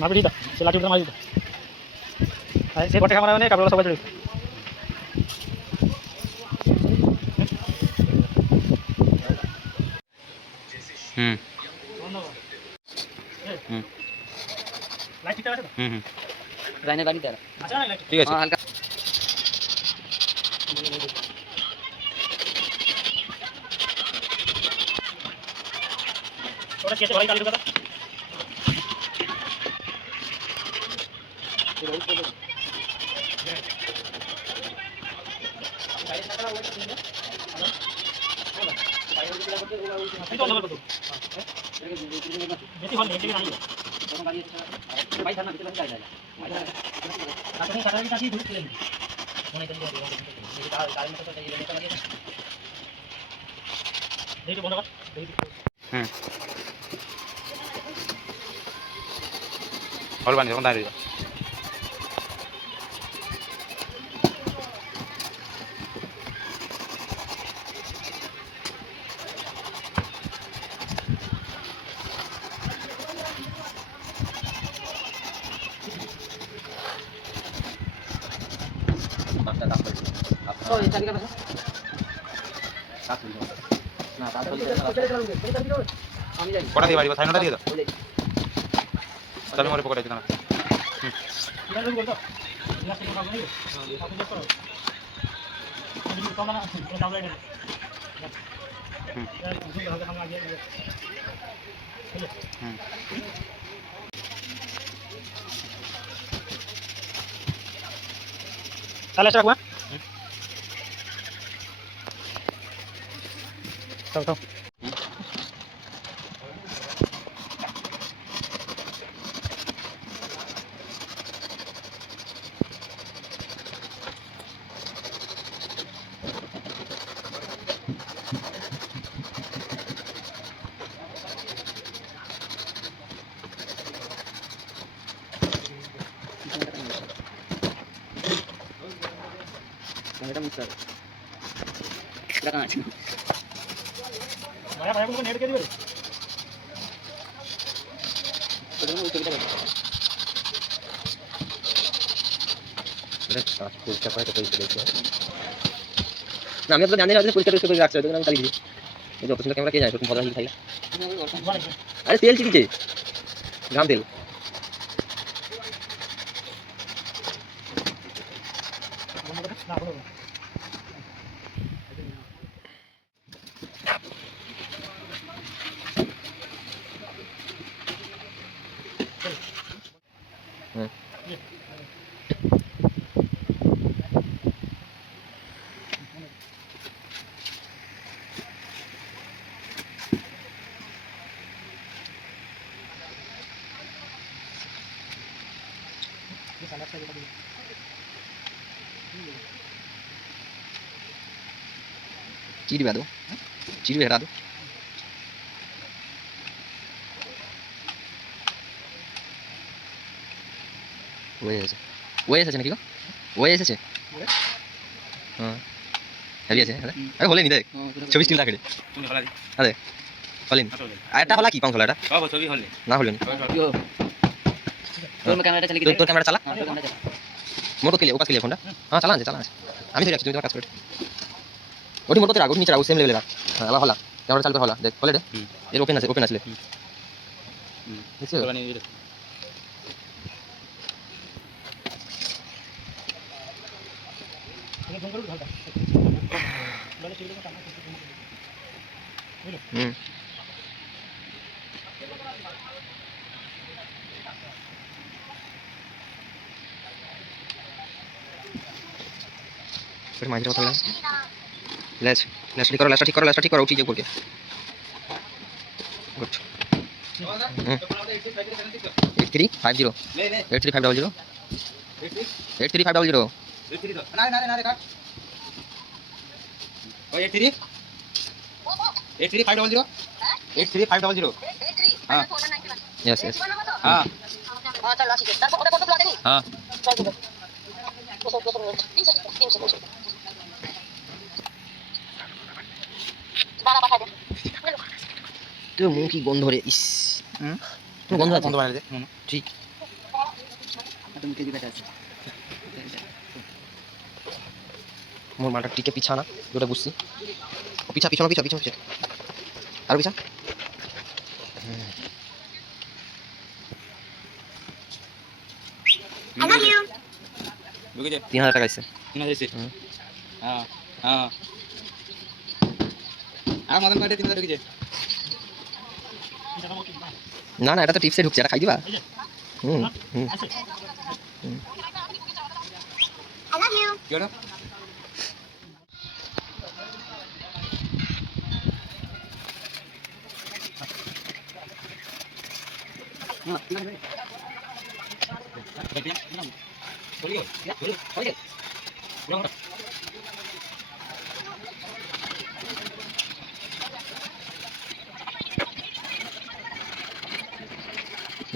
মাপি দিতা সে লাঠি উঠে মারি দিতা সে ঘটে খামার মানে কাপড় সবাই চলে হুম লাইট ঠিক আছে তো হুম লাইনে গাড়ি দেয় আচ্ছা না লাইট ঠিক আছে হালকা ওটা কেটে ভাই কালি কথা তুই তো অন্ধকার কত বেশি হল নেই নাই ভাই থানা ভিতরে যাই যায় তারপরে সারাদিন কাটি ধরে তুলে মনে করি এই গাড়ির মতো এই লেটা লাগিয়ে দেখি বন্ধ কর দেখি হুম হল বানি যখন দাঁড়িয়ে ও এই চাবি কাছে না তার আমি যাই কটা দিয়ে বাড়ি সাইনটা দিয়ে দাও চাবি মরে পকেটে দিলাম এটা লোক বলতো লাস্ট টাইম খাবো নাকি আপনি চেক করো তুমি কম না দাও লাইট হুম হুম তাহলে এটা রাখবো হ্যাঁ এটা মিস্টার দেখা আছে ভাইয়া ভাইয়া কোনো নেট কে দিবে তোদের ওই ছবিটা দেখো পরীক্ষা করে তো পরীক্ষা দেখতে না আমি তো জানি না যে পরীক্ষা করে রাখছে ওটা আমি চালিয়ে দিই এই যে অপশন ক্যামেরা কে যায় এরকম মজা হয়ে খাইলা আরে তেল চিকিছে গ্রাম তেল না বলো হুম चिड़ी दो चिड़ी हटा दो ওয়ে এসেছে নাকি গো ওয়ে এসেছে হ্যাঁ হেভি আছে আরে হলে নি দেখ 24 তিন লাখ রে তুমি হলা দি আরে হলেন আর এটা হলা কি পাউন হলা এটা সব ছবি হলে না হলেন তোর ক্যামেরাটা চালিয়ে তোর ক্যামেরা চালা তোর ক্যামেরা চালা মোটো কে ওকা কে ফোনটা হ্যাঁ চালা আছে আমি ধরে রাখছি তুমি তোমার কাজ করে ওটি মোটোতে রাখ ওটি নিচে রাখ সেম লেভেলে রাখ হ্যাঁ আবার হলা ক্যামেরা চালবে হলা দেখ হলে রে এর ওপেন আছে দেখছিস বানি দিলে তুমি ফোন করো হালকা বলে সেগুলো কাম হুম फिर माइंड होता है लेट्स ठीक करो उठी जे करके गुड 8350 83500 83500 না কাট ওই 83500 83500 हां यस हां चल ठीक है তারপর কত প্লাট দেনি हां বাড়া পাঠা দে তো মুখ কি গন্ধ রে ইস তো গন্ধ আছে বন্ধ বাইরে ঠিক তুমি কেজি বেটা আছে মোর মালটা টিকে পিছা না যেটা বুঝছি ও পিছা পিছনে পিছা পিছনে পিছা আর পিছা বুঝে 3000 টাকা আছে 3000 এসে হ্যাঁ হ্যাঁ আর মদন কাটে 3000 ঢুকেছে না না এটা তো টিপসে ঢুকছে এটা খাই দিবা হুম হুম কি হলো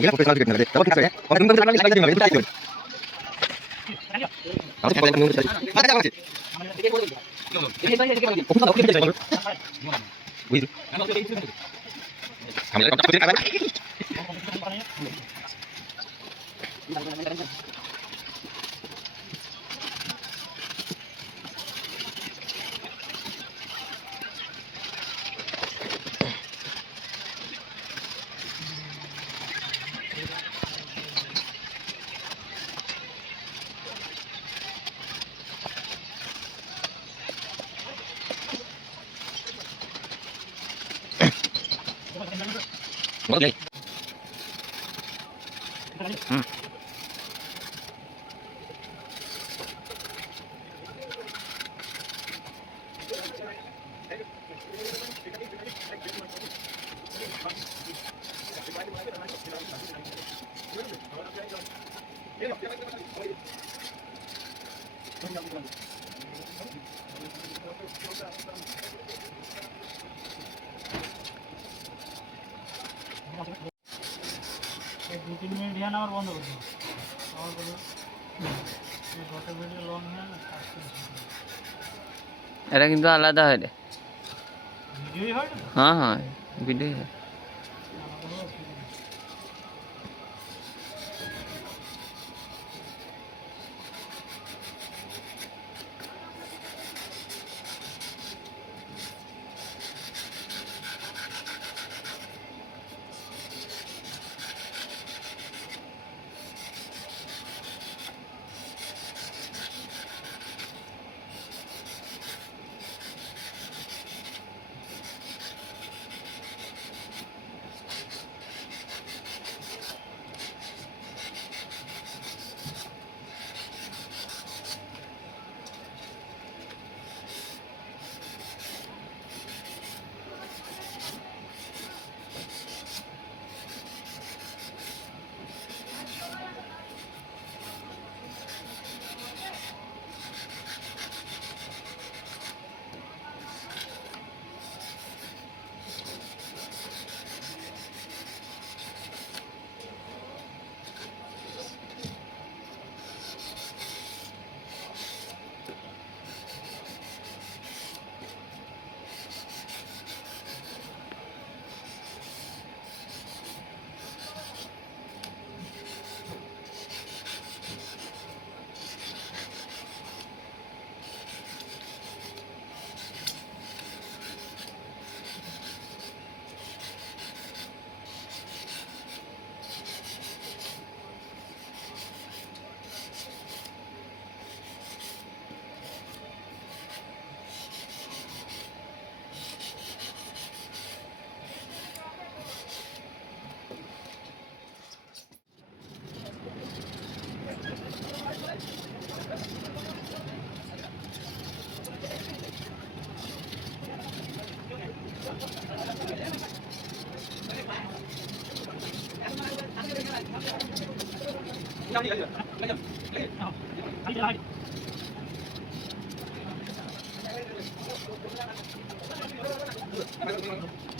গেলা প্রফেশনাল ক্রিকেট না দে তখন ঠিক আছে ওকে তুমি লাগলে লাগলে দিবে এটা দিবে আমি তো পয়েন্ট নিউজ চাই বাকি যাচ্ছে ওকে ওকে যাই বুঝলি আমি কথা বলতে পারি ওকে দু তিন মিনিট ধ্যান আমার বন্ধ করতে হবে আমার বলবো যত ভিডিও লং হয় না এটা কিন্তু আলাদা হয় রে ভিডিওই হয় না হ্যাঁ হ্যাঁ ভিডিও হয় Thank you.